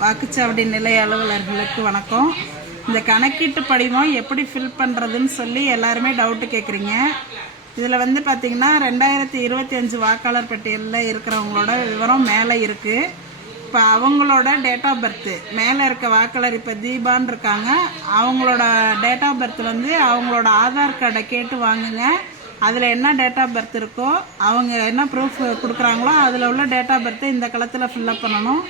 வாக்குச்சாவடி நிலைய அலுவலர்களுக்கு வணக்கம். இந்த கணக்கீட்டு படிவம் எப்படி ஃபில் பண்ணுறதுன்னு சொல்லி எல்லாருமே டவுட்டு கேட்குறீங்க. இதில் வந்து பார்த்திங்கன்னா 2025 வாக்காளர் பட்டியலில் இருக்கிறவங்களோட விவரம் மேலே இருக்குது. இப்போ அவங்களோட டேட் ஆஃப் பர்த்து மேலே இருக்க வாக்காளர் இப்போ தீபான்னு இருக்காங்க. அவங்களோட டேட் ஆஃப் பர்த் வந்து அவங்களோட ஆதார் கார்டை கேட்டு வாங்குங்க. அதில் என்ன டேட் ஆஃப் பர்த் இருக்கோ அவங்க என்ன ப்ரூஃப் கொடுக்குறாங்களோ அதில் உள்ள டேட் ஆஃப் பர்த்தை இந்த களத்தில் ஃபில்லப் பண்ணணும்.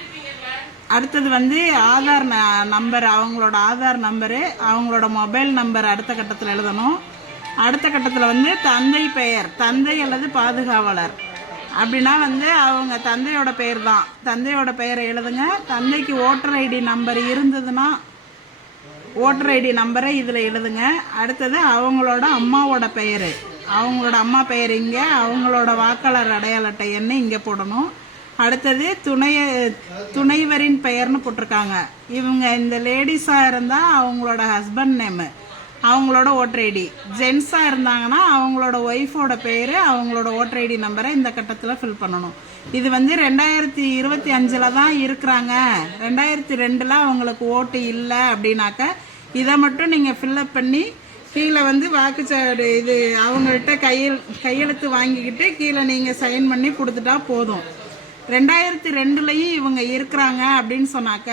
அடுத்தது வந்து ஆதார் நம்பர், அவங்களோட ஆதார் நம்பரு, அவங்களோட மொபைல் நம்பர் அடுத்த கட்டத்தில் எழுதணும். அடுத்த கட்டத்தில் வந்து தந்தை பெயர், தந்தை அல்லது பாதுகாவலர் அப்படின்னா வந்து அவங்க தந்தையோட பெயர் தான், தந்தையோட பெயரை எழுதுங்க. தந்தைக்கு ஓட்டர் ஐடி நம்பர் இருந்ததுன்னா ஓட்டர் ஐடி நம்பரை இதில் எழுதுங்க. அடுத்தது அவங்களோட அம்மாவோட பெயர், அவங்களோட அம்மா பெயர் இங்கே, அவங்களோட வாக்காளர் அடையாள அட்டை எண்ணை இங்கே போடணும். அடுத்தது துணைவரின் பெயர்னு போட்டிருக்காங்க. இவங்க இந்த லேடிஸாக இருந்தால் அவங்களோட ஹஸ்பண்ட் நேமு, அவங்களோட ஓட்டர் ஐடி. ஜென்ஸாக இருந்தாங்கன்னா அவங்களோட ஒய்ஃபோட பேர், அவங்களோட ஓட்டர் ஐடி நம்பரை இந்த கட்டத்தில் ஃபில் பண்ணணும். இது வந்து 2025 தான் இருக்கிறாங்க, 2002 அவங்களுக்கு ஓட்டு இல்லை அப்படின்னாக்க இதை மட்டும் நீங்கள் ஃபில்லப் பண்ணி கீழே வந்து வாக்குச்சாவடி இது அவங்கள்ட்ட கையெழுத்து வாங்கிக்கிட்டு கீழே நீங்கள் சைன் பண்ணி கொடுத்துட்டா போதும். 2002 இவங்க இருக்கிறாங்க அப்படின்னு சொன்னாக்க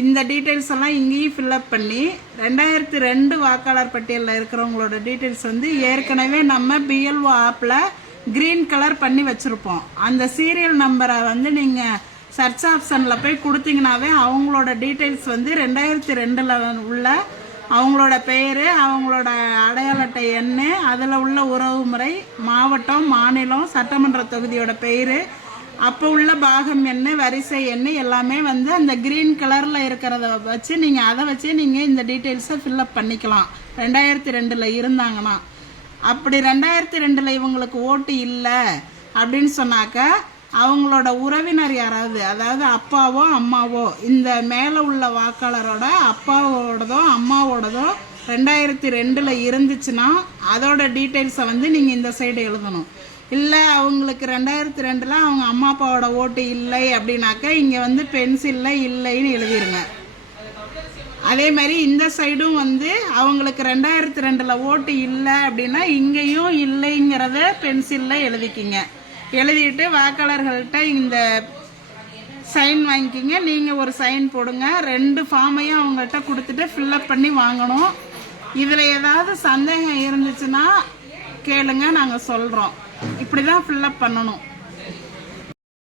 இந்த டீட்டெயில்ஸ் எல்லாம் இங்கேயும் ஃபில்லப் பண்ணி 2002 வாக்காளர் பட்டியலில் இருக்கிறவங்களோட டீட்டெயில்ஸ் வந்து ஏற்கனவே நம்ம பிஎல்ஓ ஆப்பில் க்ரீன் கலர் பண்ணி வச்சுருப்போம். அந்த சீரியல் நம்பரை வந்து நீங்கள் சர்ச் ஆப்ஷனில் போய் கொடுத்தீங்கன்னாவே அவங்களோட டீட்டெயில்ஸ் வந்து 2002 உள்ள அவங்களோட பெயர், அவங்களோட அடையாள அட்டை எண், அதில் உள்ள உறவு முறை, மாவட்டம், மாநிலம், சட்டமன்ற தொகுதியோட பெயர், அப்போ உள்ள பாகம் எண், வரிசை எண் எல்லாமே வந்து அந்த க்ரீன் கலரில் இருக்கிறத வச்சு நீங்கள் அதை வச்சு நீங்கள் இந்த டீட்டெயில்ஸை ஃபில்லப் பண்ணிக்கலாம். 2002 இருந்தாங்கன்னா. அப்படி 2002 இவங்களுக்கு ஓட்டு இல்லை அப்படின்னு சொன்னாக்க அவங்களோட உறவினர் யாராவது, அதாவது அப்பாவோ அம்மாவோ, இந்த மேலே உள்ள வாக்காளரோட அப்பாவோடதோ அம்மாவோடதோ 2002 இருந்துச்சுன்னா அதோட டீட்டெயில்ஸை வந்து நீங்கள் இந்த சைடு எழுதணும். இல்லை அவங்களுக்கு 2002 அவங்க அம்மா அப்பாவோட ஓட்டு இல்லை அப்படின்னாக்க இங்கே வந்து பென்சிலில் இல்லைன்னு எழுதிருங்க. அதே மாதிரி இந்த சைடும் வந்து அவங்களுக்கு 2002 ஓட்டு இல்லை அப்படின்னா இங்கேயும் இல்லைங்கிறத பென்சிலில் எழுதிக்கிங்க. எழுதிட்டு வாக்காளர்கள்ட்ட இந்த சைன் வாங்கிக்கிங்க. நீங்கள் ஒரு சைன் போடுங்க. 2 ஃபார்மையும் அவங்கள்ட்ட கொடுத்துட்டு ஃபில்லப் பண்ணி வாங்கணும். இதில் ஏதாவது சந்தேகம் இருந்துச்சுன்னா கேளுங்க, நாங்கள் சொல்கிறோம். இப்படி தான் ஃபில்லப் பண்ணணும்.